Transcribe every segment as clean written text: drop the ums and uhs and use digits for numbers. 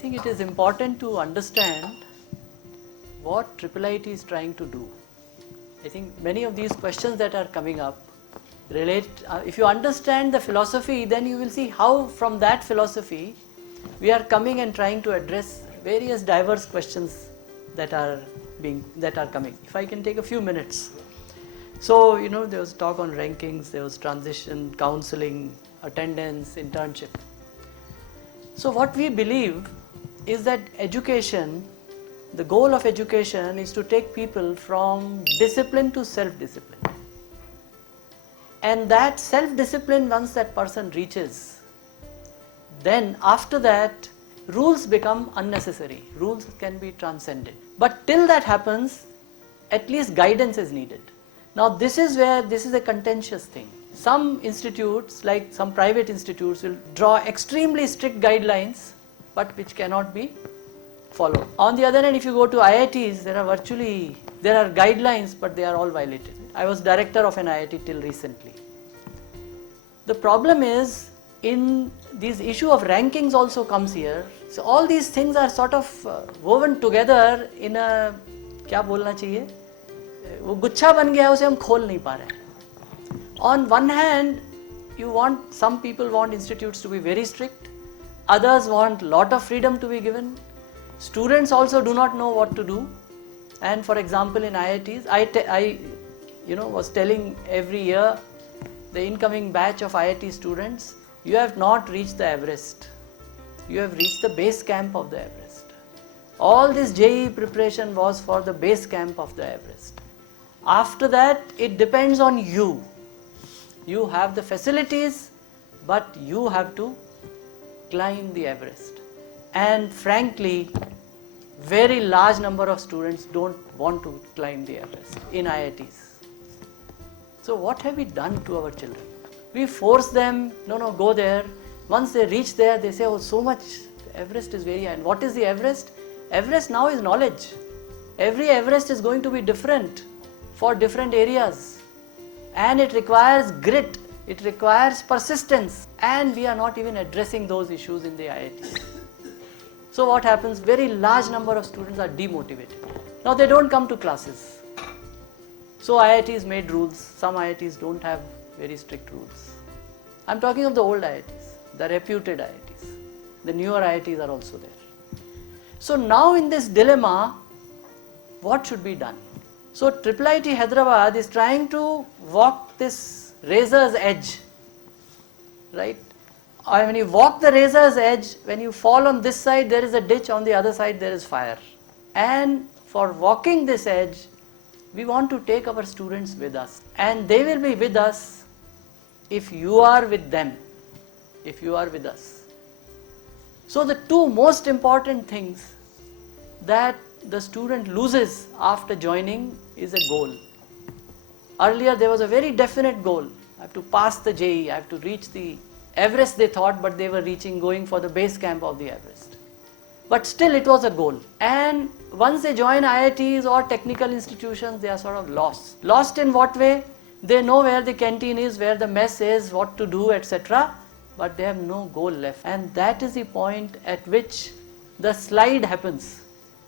think it is important to understand what IIIT is trying to do. I think many of these questions that are coming up relate, if you understand the philosophy, then you will see how from that philosophy we are coming and trying to address various diverse questions that are coming. If I can take a few minutes. So, there was talk on rankings, there was transition, counseling, attendance, internship. So what we believe is that education, the goal of education is to take people from discipline to self-discipline. And that self-discipline, once that person reaches, then after that rules become unnecessary, rules can be transcended. But till that happens, at least guidance is needed. Now this is a contentious thing. Some institutes, like some private institutes, will draw extremely strict guidelines but which cannot be followed. On the other hand, if you go to IITs, there are guidelines but they are all violated. I was director of an IIT till recently. The problem is, in this issue of rankings also comes here. So all these things are sort of woven together in a, क्या बोलना चाहिए, वो गुच्छा बन गया है, उसे हम खोल नहीं पा रहे हैं. On one hand, some people want institutes to be very strict, others want lot of freedom to be given. Students also do not know what to do. And for example, in IITs, I was telling every year the incoming batch of IIT students, you have not reached the Everest. You have reached the base camp of the Everest. All this JEE preparation was for the base camp of the Everest. After that, it depends on you. You have the facilities, but you have to climb the Everest. And frankly, very large number of students don't want to climb the Everest in IITs. So what have we done to our children? We force them, no, go there. Once they reach there, they say, oh, so much, Everest is very high. And what is the Everest? Everest now is knowledge. Every Everest is going to be different for different areas. And it requires grit, it requires persistence, and we are not even addressing those issues in the IIT. So what happens? Very large number of students are demotivated. Now they don't come to classes. So IITs made rules. Some IITs don't have very strict rules. I'm talking of the old IITs, the reputed IITs. The newer IITs are also there. So now in this dilemma, what should be done? So IIIT Hyderabad is trying to walk this razor's edge, right? When you walk the razor's edge, when you fall on this side, there is a ditch, on the other side there is fire. And for walking this edge, we want to take our students with us. And they will be with us if you are with them, if you are with us. So the two most important things that the student loses after joining is a goal. Earlier there was a very definite goal. I have to pass the JEE, I have to reach the Everest they thought, but they were going for the base camp of the Everest. But still it was a goal. And once they join IITs or technical institutions, they are sort of lost. Lost in what way? They know where the canteen is, where the mess is, what to do, etc. But they have no goal left. And that is the point at which the slide happens.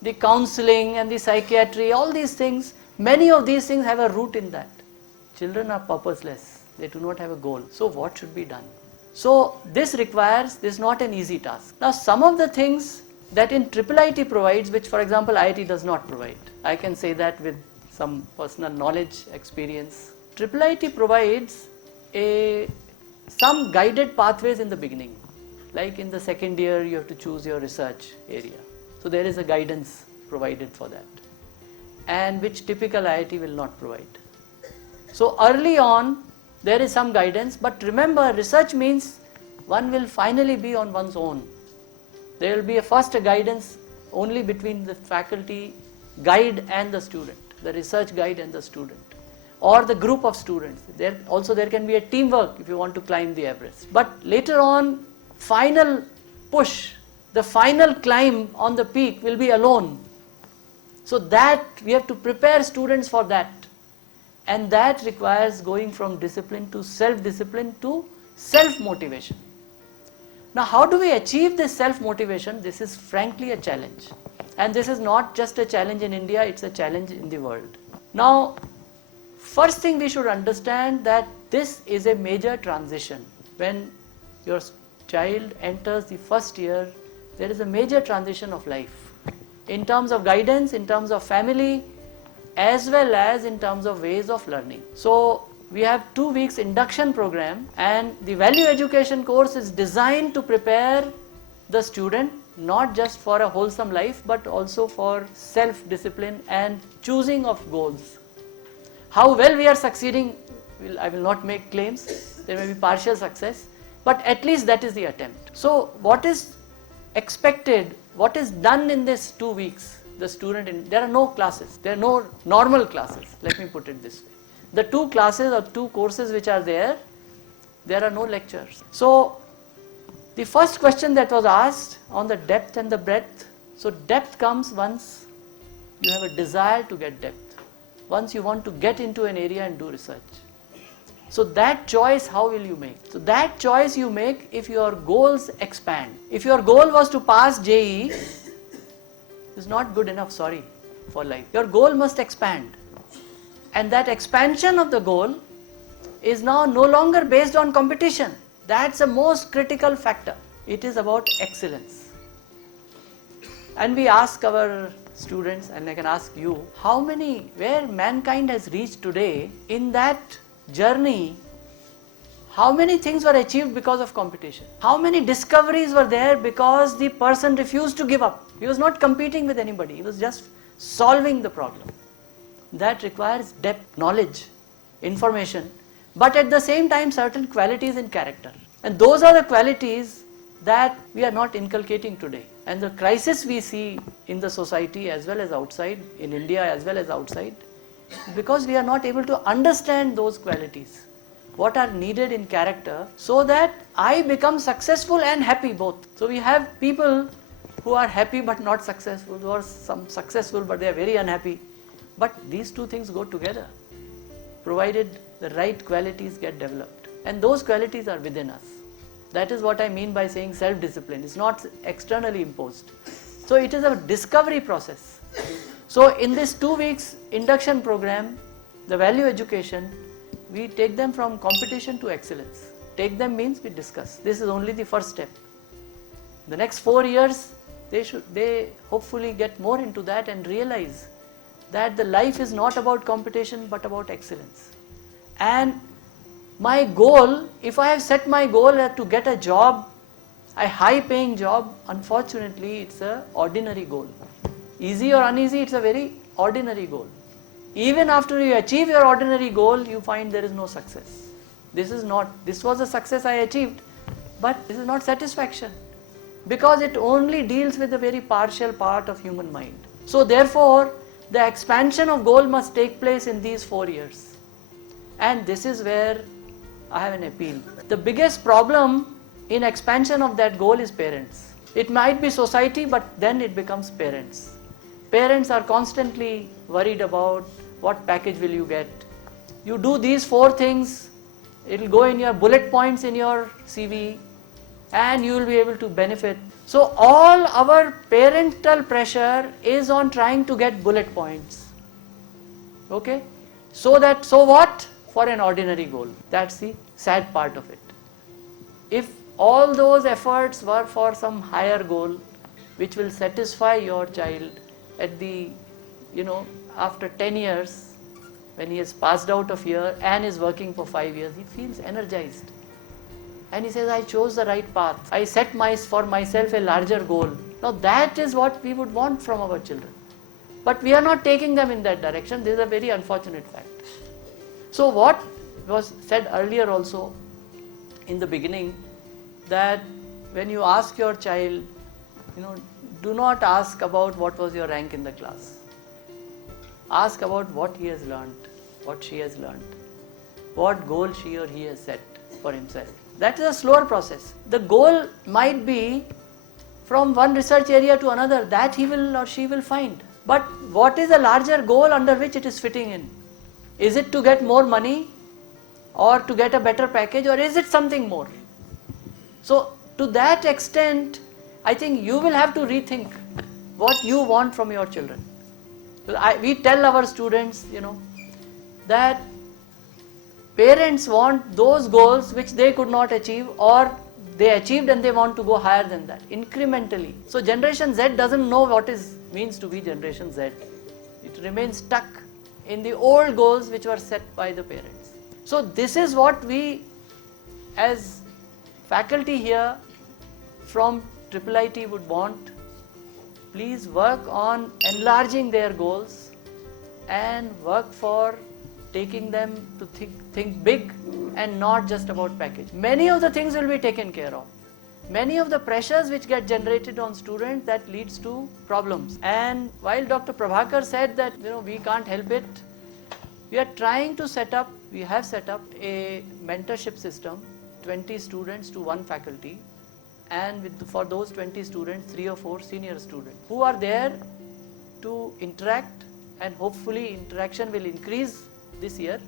The counseling and the psychiatry, all these things, many of these things have a root in that. Children are purposeless. They do not have a goal. So what should be done? So this is not an easy task. Now some of the things that in IIIT provides, which for example IIT does not provide. I can say that with some personal knowledge, experience. IIIT provides some guided pathways in the beginning. Like in the second year, you have to choose your research area. So there is a guidance provided for that, and which typical IIT will not provide. So early on, there is some guidance, but remember, research means one will finally be on one's own. There will be a first guidance only between the faculty guide and the student, the research guide and the student, or the group of students. There can be a teamwork if you want to climb the Everest. But later on, final push, the final climb on the peak will be alone. So that we have to prepare students for that. And that requires going from discipline to self-motivation. Now, how do we achieve this self-motivation? This is frankly a challenge. And this is not just a challenge in India, it's a challenge in the world. Now, first thing we should understand that this is a major transition. When your child enters the first year, there is a major transition of life. In terms of guidance, in terms of family, as well as in terms of ways of learning. So, we have 2 weeks induction program, and the value education course is designed to prepare the student not just for a wholesome life but also for self-discipline and choosing of goals. How well we are succeeding, I will not make claims, there may be partial success, but at least that is the attempt. So what is expected, what is done in this 2 weeks, the student, there are no classes, there are no normal classes, let me put it this way. The 2 classes or 2 courses which are there are no lectures. So the first question that was asked on the depth and the breadth, so depth comes once you have a desire to get depth, once you want to get into an area and do research. So that choice, how will you make? So that choice you make if your goals expand. If your goal was to pass JEE, is not good enough, sorry, for life. Your goal must expand. And that expansion of the goal is now no longer based on competition. That's the most critical factor. It is about excellence. And we ask our students, and I can ask you, where mankind has reached today, in that journey, how many things were achieved because of competition? How many discoveries were there because the person refused to give up? He was not competing with anybody, he was just solving the problem. That requires depth, knowledge, information, but at the same time certain qualities in character. And those are the qualities that we are not inculcating today. And the crisis we see in the society as well as outside, in India as well as outside, because we are not able to understand those qualities, what are needed in character, so that I become successful and happy both. So we have people who are happy but not successful, who are some successful but they are very unhappy. But these 2 things go together, provided the right qualities get developed. And those qualities are within us. That is what I mean by saying self-discipline. It's not externally imposed. So it is a discovery process. So in this 2 weeks induction program, the value education, we take them from competition to excellence. Take them means we discuss. This is only the first step. The next 4 years, they hopefully get more into that and realize that the life is not about competition but about excellence. And my goal, if I have set my goal to get a job, a high paying job, unfortunately it's an ordinary goal. Easy or uneasy, it's a very ordinary goal. Even after you achieve your ordinary goal, you find there is no success. This was a success I achieved, but this is not satisfaction, because it only deals with a very partial part of human mind. So therefore, the expansion of goal must take place in these 4 years. And this is where I have an appeal. The biggest problem in expansion of that goal is parents. It might be society, but then it becomes parents. Parents are constantly worried about what package will you get. You do these 4 things, it will go in your bullet points in your CV, and you will be able to benefit. So all our parental pressure is on trying to get bullet points. Okay? So what? For an ordinary goal. That's the sad part of it. If all those efforts were for some higher goal, which will satisfy your child at the, after 10 years, when he has passed out of here and is working for 5 years, he feels energized. And he says, I chose the right path. I set for myself a larger goal. Now that is what we would want from our children. But we are not taking them in that direction. This is a very unfortunate fact. So what was said earlier also in the beginning, that when you ask your child, do not ask about what was your rank in the class. Ask about what he has learned, what she has learned, what goal she or he has set for himself. That is a slower process. The goal might be from one research area to another, that he will or she will find. But what is a larger goal under which it is fitting in? Is it to get more money, or to get a better package, or is it something more? So to that extent, I think you will have to rethink what you want from your children. We tell our students, that parents want those goals which they could not achieve, or they achieved and they want to go higher than that, incrementally. So Generation Z doesn't know what it means to be Generation Z. It remains stuck in the old goals which were set by the parents. So this is what we as faculty here from IIIT would want. Please work on enlarging their goals and work for taking them to think big and not just about package. Many of the things will be taken care of. Many of the pressures which get generated on students, that leads to problems. And while Dr. Prabhakar said that we can't help it, we are trying to we have set up a mentorship system, 20 students to one faculty, and for those 20 students, 3 or 4 senior students who are there to interact, and hopefully interaction will increase this year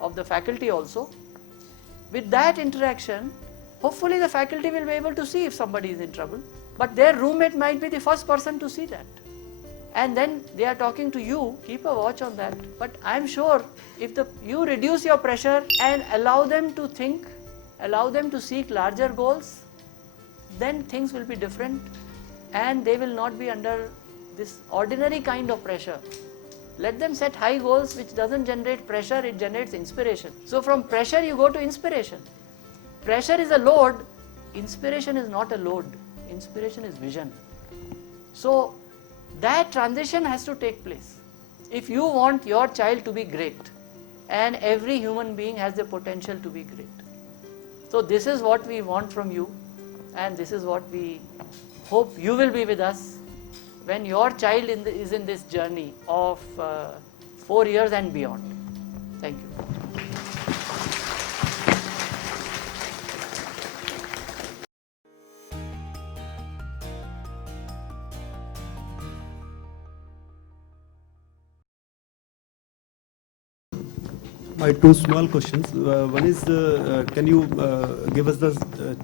of the faculty also. With that interaction, hopefully the faculty will be able to see if somebody is in trouble, but their roommate might be the first person to see that. And then they are talking to you, keep a watch on that. But I am sure if you reduce your pressure and allow them to think, allow them to seek larger goals, then things will be different and they will not be under this ordinary kind of pressure. Let them set high goals which doesn't generate pressure, it generates inspiration. So from pressure you go to inspiration. Pressure is a load, inspiration is not a load, inspiration is vision. So that transition has to take place. If you want your child to be great, and every human being has the potential to be great. So this is what we want from you, and this is what we hope you will be with us when your child is in this journey of 4 years and beyond. Thank you. My two small questions. One is, can you give us the